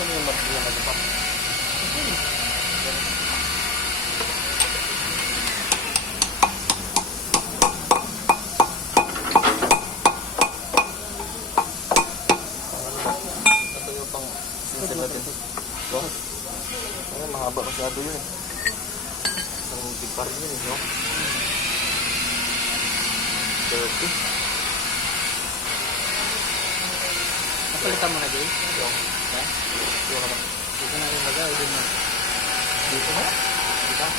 Ano yung magbilang na pa? Ito yung pang sisip natin. Ito. Ay, mahaba masyado yun eh. Isang big pa rin yun eh, no? 30. Napalitan mo na, Jay? Ito. Ha? Ito naman. Dito na yung baga o dun na? Dito na? Dito?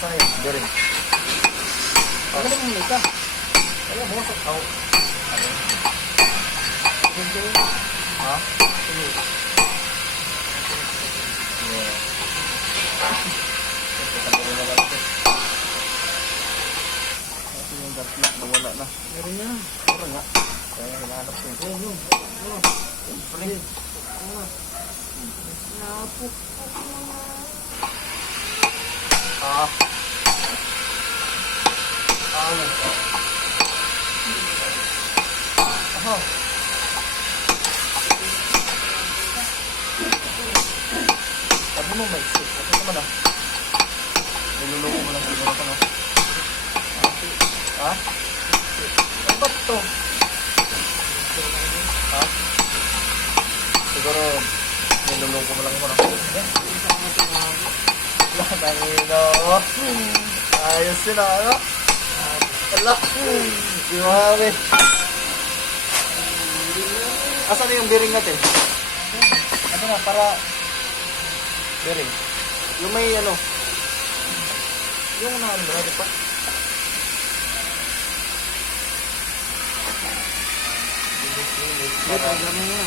Saan yun? Bearing. Ano mo muna ka? Alam mo, sa tao. Ano? Ganito. Ha? Sige. Yeah. Tatanggalin na lang ito. Ito yung gatla. Nawala na. Meron na. Meron nga. Kaya hinahanap ko yun. Ayun, yun. Ano? Siyempre. Ano? Napok. Ah. Ano? Aha. Sabi mo may isip. Ito naman ah. Niluloko mo lang siguro ito no? Ha? Ano ba ito? Ha? Siguro niluloko mo lang mo no? Tangino. Ayos yun ah, ano? Ala. Di mami. Asan na yung bearing natin? Ano na, para... Bearing. Yung may ano... Yung ano ba natin pa? Hindi, pagdama mo na.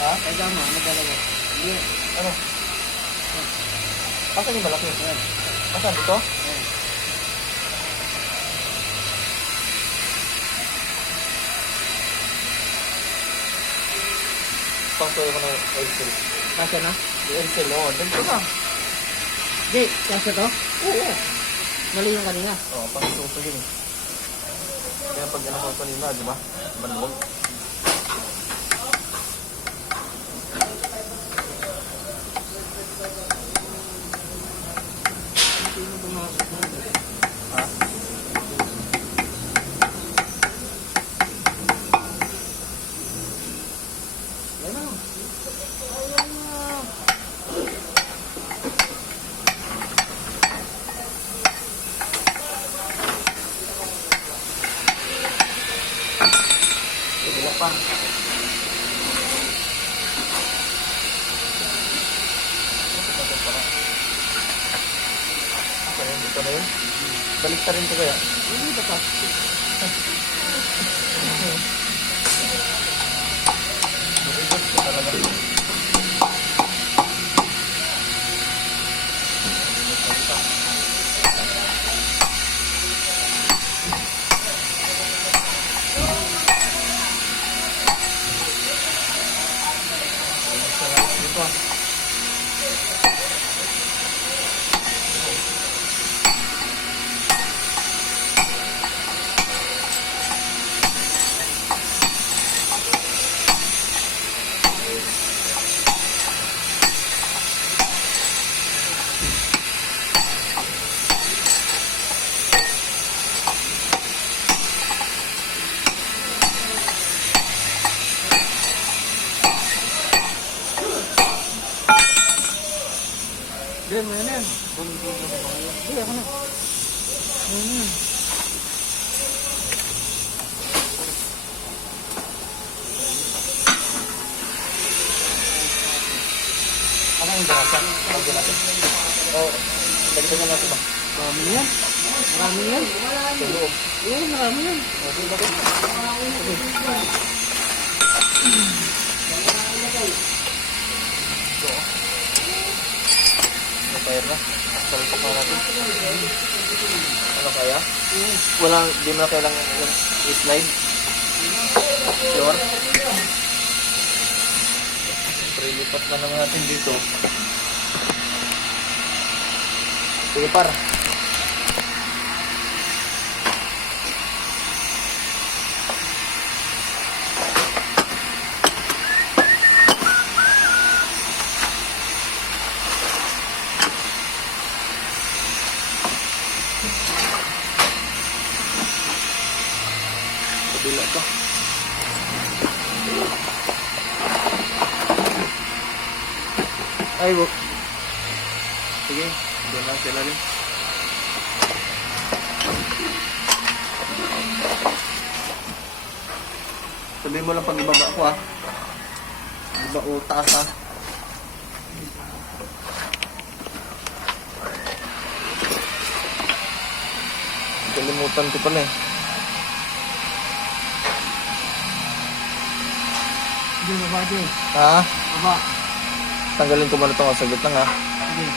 Ha? Pagdama, ano talaga? Hindi. Ano? Asan yung malaki? Ayan. Asan? Dito? Ayan. Pangsoy ko ng oil seal. Kasya na? Yung oil seal, oo. Dito na. Hindi, kasya to? Oo. Mali yung kanina. Oo, pangsuso yun eh. Kaya pag ano ko kanina, di ba? Manuwag. Sino pumasok mo? Ha? Ayan na. Ayan na. Wala pa. Kaya dito na yun. Balik ka rin ko kaya. Hindi ba pa? Ikot ko talaga. Dito ah. Hindi, mo yan yan. Hindi, ako na. Ayan na. Ano yung grasa? Lagyan natin. Oo. Lagyan natin ba? Marami yan. Marami yan. Sa loob. Oo, marami yan. Okay, bakit? Ito. May fire na. Salpak na natin. Ano kaya? Wala, di mo na kailangan yung i-slide. Sure. Siyempre, lipat na naman natin dito. Sige, par. Kabila to. Ay, bu. Sige, doon lang sila rin. Sabihin mo lang pag ibaba ko, ha. Iba o taas, ha. Kalimutan ko pala, eh. Hindi, baba dyan. Ha? Baba. Tanggalin ko muna itong sagot lang, ha. Sige.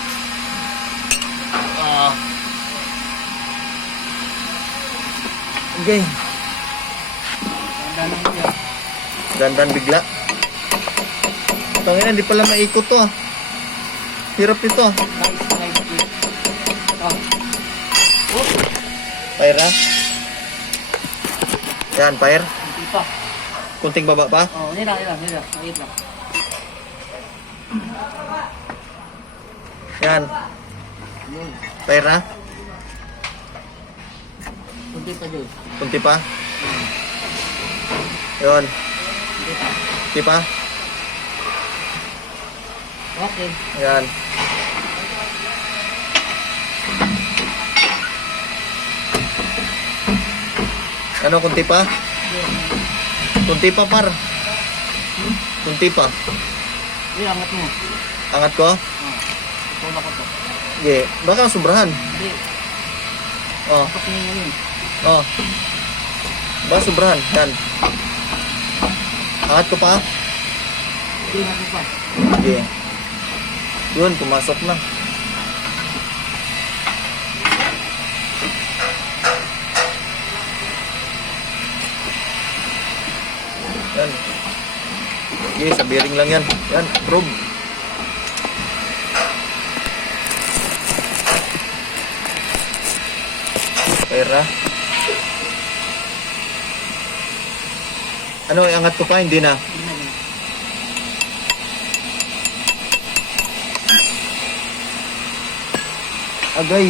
Okay. Tanda lang siya. Dandan bigla. Tangina, hindi pala maikot to, ah. Hirap ito, ah. Nice, nice. Oh. Fire, ha? Yan, fire. Hindi pa. Kunting baba pa. Oh, nila. Wait lang. Yan. Yun. Fire, ha? Kunti pa dyan. Kunti pa. Yun. Kunti pa. Kunti pa. Okay. Yan. Ano, kunti pa? Kunti pa, par. Kunti pa. Hindi, angat mo. Angat ko. Oh. Tula ko to. Sige. Baka sobrahan. Hindi. Oh. Kapag niya yun. Oh. Baka sobrahan. Yan. Angat ko pa. Hindi, angat mo pa. Sige. Yun, pumasok na. Yan. Sige, sa bearing lang yan. Yan, probe. Pera. Ano, iangat ko pa? Hindi na. Hindi na yun. Agay.